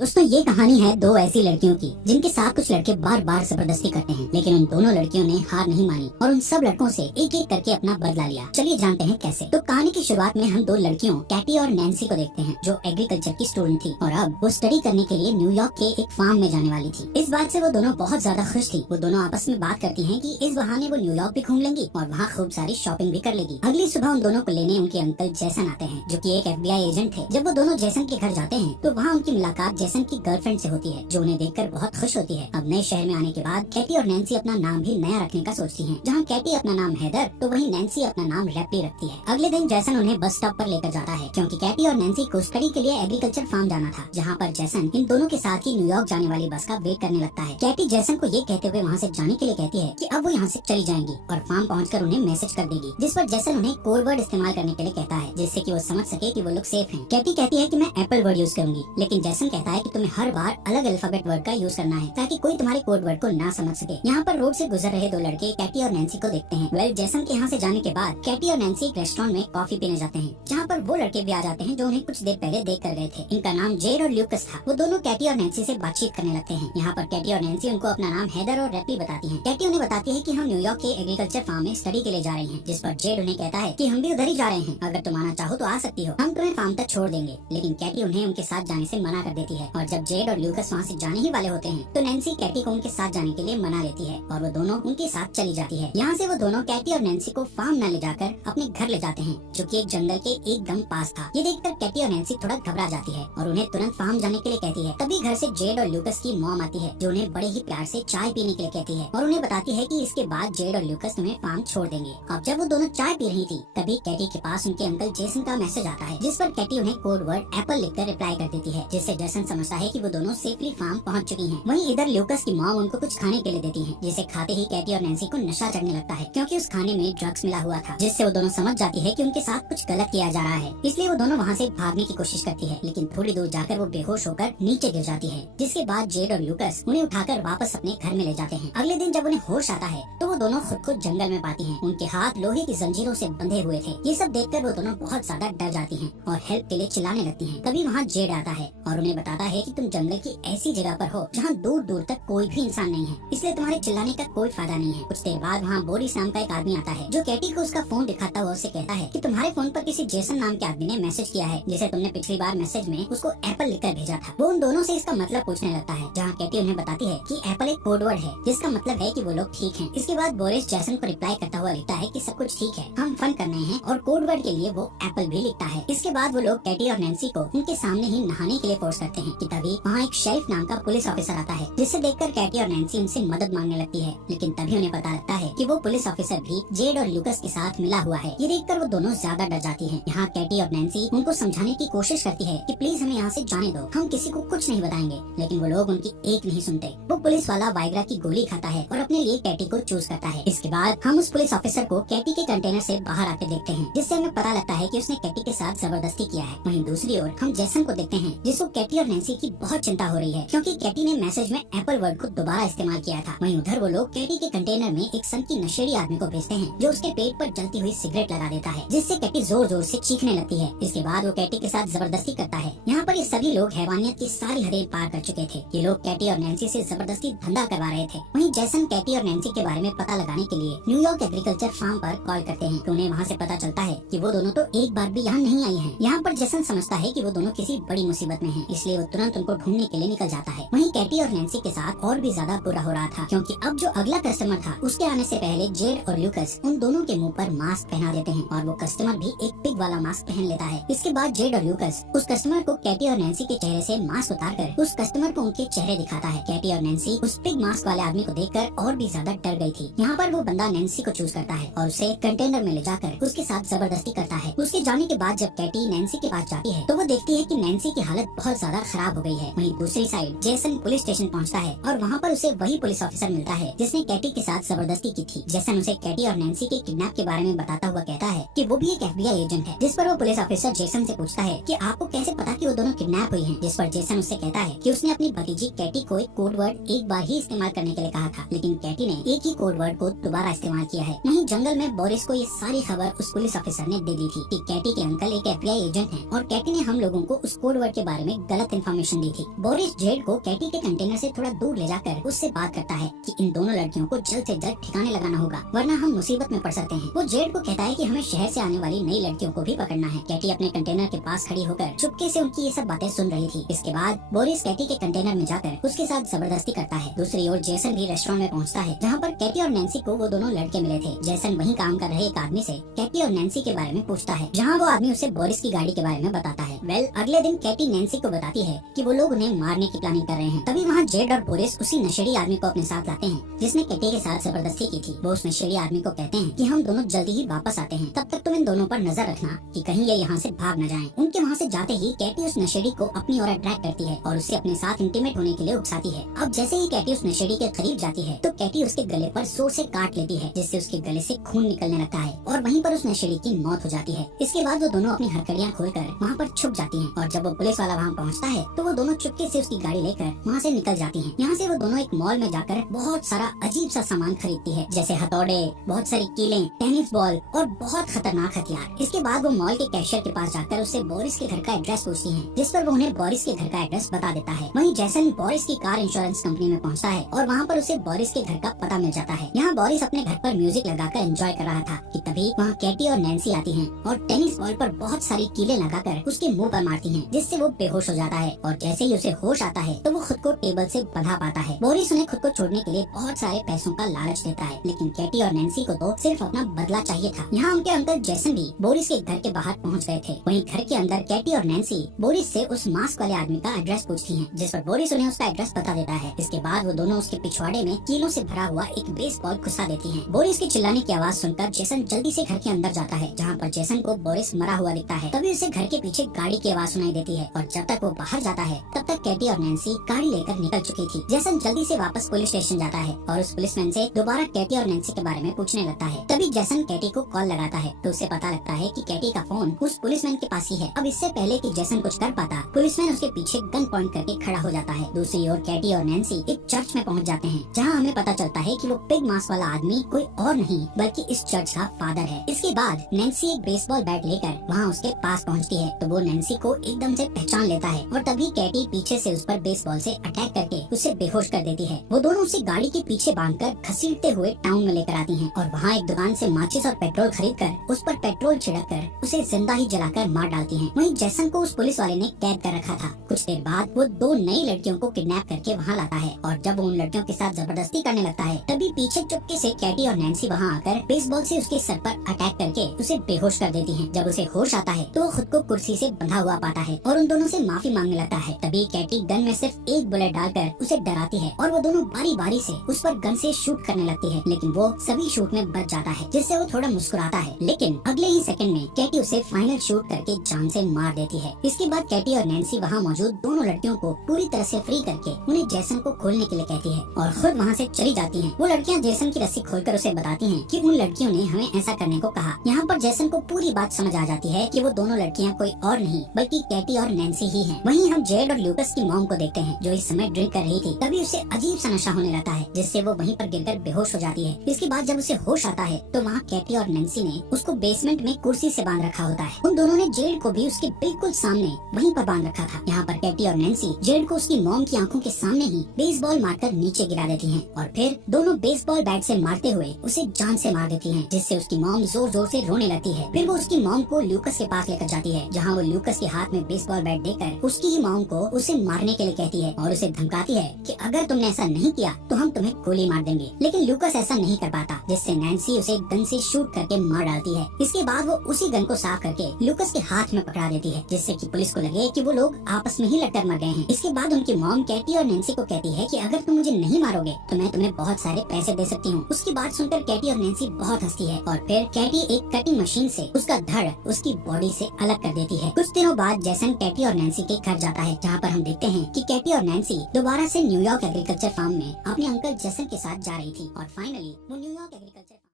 दोस्तों ये कहानी है दो ऐसी लड़कियों की जिनके साथ कुछ लड़के बार बार जबरदस्ती करते हैं, लेकिन उन दोनों लड़कियों ने हार नहीं मानी और उन सब लड़कों से एक एक करके अपना बदला लिया। चलिए जानते हैं कैसे। तो कहानी की शुरुआत में हम दो लड़कियों कैटी और नैन्सी को देखते हैं, जो एग्रीकल्चर की स्टूडेंट थी और अब वो स्टडी करने के लिए न्यूयॉर्क के एक फार्म में जाने वाली थी। इस बात से वो दोनों बहुत ज्यादा खुश थी। वो दोनों आपस में बात करती हैं कि इस बहाने वो न्यूयॉर्क भी घूम लेंगी और वहाँ खूब सारी शॉपिंग भी कर लेगी। अगली सुबह उन दोनों को लेने उनके अंकल जैसन आते हैं, जो कि एक FBI एजेंट थे। जब वो दोनों जैसन के घर जाते हैं तो वहाँ उनकी मुलाकात जैसन की गर्लफ्रेंड से होती है, जो उन्हें देखकर बहुत खुश होती है। अब नए शहर में आने के बाद कैटी और नैन्सी अपना नाम भी नया रखने का सोचती हैं। जहाँ कैटी अपना नाम हैदर तो वहीं नैन्सी अपना नाम रैप्ली रखती है। अगले दिन जैसन उन्हें बस स्टॉप पर लेकर जाता है, क्योंकि कैटी और नैन्सी को स्टडी के लिए एग्रीकल्चर फार्म जाना था, जहाँ पर जैसन इन दोनों के साथ ही न्यूयॉर्क जाने वाली बस का वेट करने लगता है। कैटी जैसन को ये कहते हुए वहाँ से जाने के लिए कहती है कि अब वो यहाँ से चली जाएंगी और फार्म पहुँचकर उन्हें मैसेज कर देगी, जिस पर जैसन उन्हें कोड वर्ड इस्तेमाल करने के लिए कहता है, जिससे कि वो समझ सके कि वो लोग सेफ हैं। कैटी कहती है कि मैं एप्पल वर्ड यूज करूंगी, लेकिन जैसन कहता है कि तुम्हें हर बार अलग अल्फाबेट वर्ड का यूज करना है, ताकि कोई तुम्हारे कोड वर्ड को ना समझ सके। यहाँ पर रोड से गुजर रहे दो लड़के कैटी और नैन्सी को देखते हैं। जैसन के यहाँ से जाने के बाद कैटी और नैन्सी एक रेस्टोरेंट में कॉफी पीने जाते हैं, जहाँ पर वो लड़के भी आ जाते हैं जो उन्हें कुछ देर पहले देख कर गए थे। इनका नाम जेड और ल्यूकस था। वो दोनों कैटी और नैन्सी से बातचीत करने लगते हैं। यहाँ पर कैटी और नैन्सी उनको अपना नाम हैदर और रैप्ली बताती हैं। कैटी उन्हें बताती है कि हम न्यूयॉर्क के एग्रीकल्चर फार्म में स्टडी के लिए जा रहे हैं, जिस पर जेड उन्हें कहता है कि हम भी उधर ही जा रहे हैं, अगर तुम आना चाहो तो आ सकती हो, हम तुम्हें फार्म तक छोड़ देंगे। लेकिन कैटी उन्हें उनके साथ जाने से मना कर देती है और जब जेड और ल्यूकस वहाँ से जाने ही वाले होते हैं तो नैन्सी कैटी को उनके साथ जाने के लिए मना लेती है और वो दोनों उनके साथ चली जाती है। यहाँ से वो दोनों कैटी और नैन्सी को फार्म न ले जाकर अपने घर ले जाते हैं, जो कि एक जंगल के एकदम पास था। ये देखकर कैटी और नैन्सी थोड़ा घबरा जाती है और उन्हें तुरंत फार्म जाने के लिए कहती है। तभी घर से जेड और ल्यूकस की मॉम आती है, जो उन्हें बड़े ही प्यार से चाय पीने के लिए कहती है और उन्हें बताती है कि इसके बाद जेड और ल्यूकस तुम्हें फार्म छोड़ देंगे। अब जब वो दोनों चाय पी रही थी, तभी कैटी के पास उनके अंकल जेसन का मैसेज आता है, जिस पर कैटी उन्हें कोड वर्ड एप्पल लिखकर रिप्लाई कर देती है, जिससे जेसन समझता है कि वो दोनों सेफली फार्म पहुंच चुकी हैं। वहीं इधर ल्यूकस की मॉम उनको कुछ खाने के लिए देती है, जिसे खाते ही कैटी और नैन्सी को नशा चढ़ने लगता है, क्योंकि उस खाने में ड्रग्स मिला हुआ था, जिससे वो दोनों समझ जाती है कि उनके साथ कुछ गलत किया जा रहा है। इसलिए वो दोनों वहाँ से भागने की कोशिश करती है, लेकिन थोड़ी दूर जाकर वो बेहोश होकर नीचे गिर जाती है, जिसके बाद जेड और ल्यूकस उन्हें उठाकर वापस अपने घर में ले जाते हैं। अगले दिन जब उन्हें होश आता है तो वो दोनों खुद को जंगल में पाती हैं। उनके हाथ लोहे की जंजीरों से बंधे हुए थे। ये सब देखकर वो दोनों बहुत ज्यादा डर जाती हैं और हेल्प के लिए चिल्लाने लगती हैं। तभी वहाँ जेड आता है और उन्हें बताता है कि तुम जंगल की ऐसी जगह पर हो जहाँ दूर दूर तक कोई भी इंसान नहीं है, इसलिए तुम्हारे चिल्लाने का कोई फायदा नहीं है। कुछ देर बाद वहाँ बोरिस नाम का एक आदमी आता है, जो कैटी को उसका फोन दिखाता हुआ उससे कहता है कि तुम्हारे फोन पर किसी जेसन नाम के आदमी ने मैसेज किया है, जिसे तुमने पिछली बार मैसेज में उसको एप्पल लिखकर भेजा था। वो उन दोनों से इसका मतलब पूछने लगता है, जहाँ कैटी उन्हें बताती है कि एप्पल एक कोड वर्ड है, जिसका मतलब है कि वो लोग ठीक हैं। इसके बाद बोरिस जेसन को रिप्लाई करता हुआ लिखता है कि सब कुछ ठीक है, हम फन करने हैं, और कोड वर्ड के लिए वो एप्पल भी लिखता है। इसके बाद वो लोग कैटी और नैन्सी को उनके सामने ही नहाने के लिए फोर्स करते हैं कि तभी वहाँ एक शेरिफ नाम का पुलिस ऑफिसर आता है, जिसे देखकर कैटी और नैन्सी उनसे मदद मांगने लगती है। लेकिन तभी उन्हें पता लगता है कि वो पुलिस ऑफिसर भी जेड और ल्यूकस के साथ मिला हुआ है। ये देखकर वो दोनों ज्यादा डर जाती हैं। यहाँ कैटी और नैन्सी उनको समझाने की कोशिश करती है कि प्लीज हमें यहाँ से जाने दो, हम किसी को कुछ नहीं बताएंगे, लेकिन वो लोग उनकी एक नहीं सुनते। वो पुलिस वाला वाइग्रा की गोली खाता है और अपने लिए कैटी को चूज करता है। इसके बाद हम उस पुलिस ऑफिसर को कैटी के कंटेनर से बाहर आते देखते हैं, जिससे हमें पता लगता है कि उसने कैटी के साथ जबरदस्ती किया है। वहीं दूसरी ओर हम जैसन को देखते हैं, जिसको कैटी और नैन्सी की बहुत चिंता हो रही है, क्योंकि कैटी ने मैसेज में एप्पल वर्ड को दोबारा इस्तेमाल किया था। वहीं उधर वो लोग कैटी के कंटेनर में एक सन की नशेड़ी आदमी को भेजते हैं, जो उसके पेट पर जलती हुई सिगरेट लगा देता है, जिससे कैटी जोर जोर से चीखने लगती है। इसके बाद वो कैटी के साथ जबरदस्ती करता है। यहाँ पर ये सभी लोग हैवानियत की सारी हदें पार कर चुके थे। ये लोग कैटी और नैन्सी से जबरदस्ती धंधा करवा रहे थे। वहीं जैसन कैटी और नैन्सी के बारे में पता लगाने के लिए न्यूयॉर्क एग्रीकल्चर फार्म पर कॉल करते हैं, तो उन्हें वहाँ से पता चलता है कि वो दोनों तो एक बार भी यहाँ नहीं आई हैं। यहाँ पर जैसन समझता है कि वो दोनों किसी बड़ी मुसीबत में हैं, इसलिए वो तुरंत उनको ढूंढने के लिए निकल जाता है। वहीं कैटी और नैन्सी के साथ और भी ज्यादा बुरा हो रहा था, क्योंकि अब जो अगला कस्टमर था, उसके आने से पहले जेड और ल्यूकस उन दोनों के मुंह पर मास्क पहना देते हैं और वो कस्टमर भी एक पिग वाला मास्क पहन लेता है। इसके बाद जेड और ल्यूकस उस कस्टमर को कैटी और नैन्सी के चेहरे से मास्क उतारकर उस कस्टमर को उनके चेहरे दिखाता है। कैटी और नैन्सी उस पिग मास्क वाले आदमी को देखकर और भी ज्यादा डर गई थी। यहाँ पर वो बंदा नैन्सी को चूज करता है और उसे कंटेनर में ले जाकर उसके साथ जबरदस्ती करता है। उसके जाने के बाद जब कैटी नैन्सी के पास जाती है तो वो देखती है कि नैन्सी की हालत बहुत ज्यादा खराब हो गई है। वहीं दूसरी साइड जेसन पुलिस स्टेशन पहुँचता है और वहाँ पर उसे वही पुलिस ऑफिसर मिलता है जिसने कैटी के साथ जबरदस्ती की थी। जेसन उसे कैटी और नैन्सी के किडनैप के बारे में बताता हुआ कहता है कि वो भी एक FBI एजेंट है, जिस पर वो पुलिस ऑफिसर जेसन से पूछता है कि आपको कैसे पता कि वो दोनों किडनैप हुई हैं, जिस पर जेसन उससे कहता है कि उसने अपनी भतीजी कैटी को एक कोड वर्ड एक बार ही इस्तेमाल करने के लिए कहा था, लेकिन कैटी ने एक ही कोड वर्ड को दोबारा इस्तेमाल किया है। वहीं जंगल में बोरिस को ये सारी खबर उस पुलिस ऑफिसर ने दे दी थी कि कैटी के अंकल एक FBI एजेंट हैं और कैटी ने हम लोगों को उस कोड वर्ड के बारे में गलत इन्फॉर्मेशन इन्फॉर्मेशन दी थी। बोरिस जेड को कैटी के कंटेनर से थोड़ा दूर ले जाकर उससे बात करता है कि इन दोनों लड़कियों को जल्द से जल्द ठिकाने लगाना होगा, वरना हम मुसीबत में पड़ सकते हैं। वो जेड को कहता है कि हमें शहर से आने वाली नई लड़कियों को भी पकड़ना है। कैटी अपने कंटेनर के पास खड़ी होकर चुपके से उनकी ये सब बातें सुन रही थी। इसके बाद बोरिस कैटी के कंटेनर में जाकर उसके साथ जबरदस्ती करता है। दूसरी ओर जेसन भी रेस्टोरेंट में पहुंचता है, जहाँ पर कैटी और नैन्सी को वो दोनों लड़के मिले थे। जेसन वहीं काम कर रहे एक आदमी से कैटी और नैन्सी के बारे में पूछता है, जहाँ वो आदमी उसे बोरिस की गाड़ी के बारे में बताता है। अगले दिन कैटी नैन्सी को बताती है कि वो लोग उन्हें मारने की प्लानिंग कर रहे हैं। तभी वहाँ जेड और बोरिस उसी नशेड़ी आदमी को अपने साथ लाते हैं, जिसने कैटी के साथ जबरदस्ती की थी। वो उस नशेड़ी आदमी को कहते हैं कि हम दोनों जल्दी ही वापस आते हैं, तब तक तुम इन दोनों पर नजर रखना कि कहीं ये यहाँ से भाग न जाएं। उनके वहाँ से जाते ही कैटी उस नशेड़ी को अपनी ओर अट्रैक्ट करती है और उससे अपने साथ इंटीमेट होने के लिए उकसाती है। अब जैसे ही कैटी उस नशेड़ी के करीब जाती है तो कैटी उसके गले पर जोर से काट लेती है, जिससे उसके गले से खून निकलने लगता है और वहीं पर उस नशेड़ी की मौत हो जाती है। इसके बाद वो दोनों अपनी हथकड़ियाँ खोलकर वहाँ पर छुप जाती हैं और जब वो पुलिस वाला वहाँ पहुँचता है तो वो दोनों चुपके से उसकी गाड़ी लेकर वहाँ से निकल जाती हैं। यहाँ से वो दोनों एक मॉल में जाकर बहुत सारा अजीब सा सामान खरीदती है, जैसे हथौड़े, बहुत सारी कीलें, टेनिस बॉल और बहुत खतरनाक हथियार। इसके बाद वो मॉल के कैशियर के पास जाकर उससे बोरिस के घर का एड्रेस पूछती है, जिस पर वो उन्हें बोरिस के घर का एड्रेस बता देता है। वहीं जैसन बोरिस की कार इंश्योरेंस कंपनी में पहुँचता है और वहाँ पर उसे बोरिस के घर का पता मिल जाता है। यहाँ बोरिस अपने घर पर म्यूजिक लगाकर एंजॉय कर रहा था कि तभी वहाँ कैटी और नैन्सी आती हैं और टेनिस बॉल पर बहुत सारी कीलें लगाकर उसके मुंह पर मारती हैं, जिससे वो बेहोश हो जाता है। और जैसे ही उसे होश आता है तो वो खुद को टेबल से बंधा पाता है। बोरिस उन्हें खुद को छोड़ने के लिए बहुत सारे पैसों का लालच देता है, लेकिन कैटी और नैन्सी को तो सिर्फ अपना बदला चाहिए था। यहाँ उनके अंकल जैसन भी बोरिस के घर के बाहर पहुँच गए थे। वहीं घर के अंदर कैटी और नैन्सी बोरिस से उस मास्क वाले आदमी का एड्रेस पूछती हैं, जिस पर बोरिस उन्हें उसका एड्रेस बता देता है। इसके बाद वो दोनों उसके पिछवाड़े में कीलों से भरा हुआ एक बेसबॉल घुसा देती हैं। बोरिस के चिल्लाने की आवाज सुनकर जेसन जल्दी से घर के अंदर जाता है, जहाँ पर जेसन को बोरिस मरा हुआ दिखता है। तभी उसे घर के पीछे गाड़ी की आवाज सुनाई देती है और जब तक वो बाहर जाता है तब तक कैटी और नैन्सी गाड़ी लेकर निकल चुकी थी। जेसन जल्दी से वापस पुलिस स्टेशन जाता है और उस पुलिसमैन से दोबारा कैटी और नैन्सी के बारे में पूछने लगता है। तभी जेसन कैटी को कॉल लगाता है तो उसे पता लगता है कि कैटी का फोन उस पुलिसमैन के पास ही है। अब इससे पहले कि जेसन कुछ कर पाता, पुलिसमैन उसके पीछे गन पॉइंट करके खड़ा हो जाता है। दूसरी ओर कैटी और नैन्सी एक चर्च में पहुंच जाते हैं, जहां हमें पता चलता है कि वो पिग मास्क वाला आदमी कोई और नहीं बल्कि इस चर्च का फादर है। इसके बाद नैन्सी एक बेसबॉल बैट लेकर वहाँ उसके पास पहुँचती है तो वो नैन्सी को एकदम से पहचान लेता है और तभी कैटी पीछे से उस पर बेसबॉल से अटैक करके उसे बेहोश कर देती है। वो दोनों उसे गाड़ी के पीछे बांधकर घसीटते हुए टाउन में लेकर आती हैं और वहाँ एक दुकान से माचिस और पेट्रोल खरीदकर उस पर पेट्रोल छिड़ककर उसे जिंदा ही जलाकर मार डालती हैं। वहीं जैसन को उस पुलिस वाले ने कैद कर रखा था। कुछ देर बाद वो दो नई लड़कियों को किडनैप करके वहाँ लाता है और जब वो उन लड़कियों के साथ जबरदस्ती करने लगता है तभी पीछे चुपके से कैटी और नैन्सी वहाँ आकर बेसबॉल से उसके सर पर अटैक करके उसे बेहोश कर देती हैं। जब उसे होश आता है तो वो खुद को कुर्सी से बंधा हुआ पाता है और उन दोनों से माफी मांगने लगता है। तभी कैटी गन में सिर्फ एक बुलेट डालकर उसे डराती है और वो दोनों बारी बारी से उस पर गन से शूट करने लगती है, लेकिन वो सभी शूट में बच जाता है, जिससे वो थोड़ा मुस्कुराता है। लेकिन अगले ही सेकंड में कैटी उसे फाइनल शूट करके जान से मार देती है। इसके बाद कैटी और नैन्सी वहाँ मौजूद दोनों लड़कियों को पूरी तरह से फ्री करके उन्हें जेसन को खोलने के लिए कहती है और खुद वहाँ से चली जाती हैं। वो लड़कियाँ जेसन की रस्सी खोलकर उसे बताती हैं कि उन लड़कियों ने हमें ऐसा करने को कहा। यहाँ पर जेसन को पूरी बात समझ आ जाती है कि वो दोनों लड़कियाँ कोई और नहीं बल्कि कैटी और नैन्सी ही हैं। वहीं हम जेड और ल्यूकस की मॉम को देखते हैं, जो इस समय ड्रिंक कर रही थी। तभी उसे अजीब सा नशा होने लगता है, जिससे वो वहीं पर गिरकर बेहोश हो जाती है। इसके बाद जब उसे होश आता है तो वहाँ कैटी और नैन्सी ने उसको बेसमेंट में कुर्सी से बांध रखा होता है। उन दोनों ने जेड को भी उसके बिल्कुल सामने वहीं पर बांध रखा था। यहाँ पर कैटी और नैन्सी जेड को उसकी मॉम की आंखों के सामने ही बेसबॉल मारकर नीचे गिरा देती हैं और फिर दोनों बेसबॉल बैट से मारते हुए उसे जान से मार देती हैं, जिससे उसकी मॉम जोर जोर से रोने लगती है। फिर वो उसकी मॉम को ल्यूकस के पास लेकर जाती है, जहाँ वो ल्यूकस के हाथ में बेसबॉल बैट देकर उसकी ही मॉम को उसे मारने के लिए कहती है और उसे धमकाती है कि अगर तुमने ऐसा नहीं किया तो हम तुम्हें गोली मार देंगे। लेकिन ल्यूकस ऐसा नहीं कर पाता, जिससे नैन्सी उसे गन से शूट करके मार डालती है। इसके बाद वो उसी गन को साफ करके ल्यूकस के हाथ में पकड़ा देती है, जिससे कि पुलिस को लगे कि वो लोग आपस में ही लड़कर मर गए हैं। इसके बाद उनकी मॉम कैटी और नैन्सी को कहती है कि अगर तुम मुझे नहीं मारोगे तो मैं तुम्हें बहुत सारे पैसे दे सकती हूँ। उसकी बात सुनकर कैटी और नैन्सी बहुत हंसती है और फिर कैटी एक कटिंग मशीन से उसका धड़ उसकी बॉडी से अलग कर देती है। कुछ दिनों बाद जैसन कैटी और नैन्सी के घर जाता है, जहाँ पर हम देखते हैं कि कैटी और नैन्सी दोबारा से न्यूयॉर्क एग्रीकल्चर फार्म में अपने अंकल जेसन के साथ जा रही थी और फाइनली वो न्यूयॉर्क एग्रीकल्चर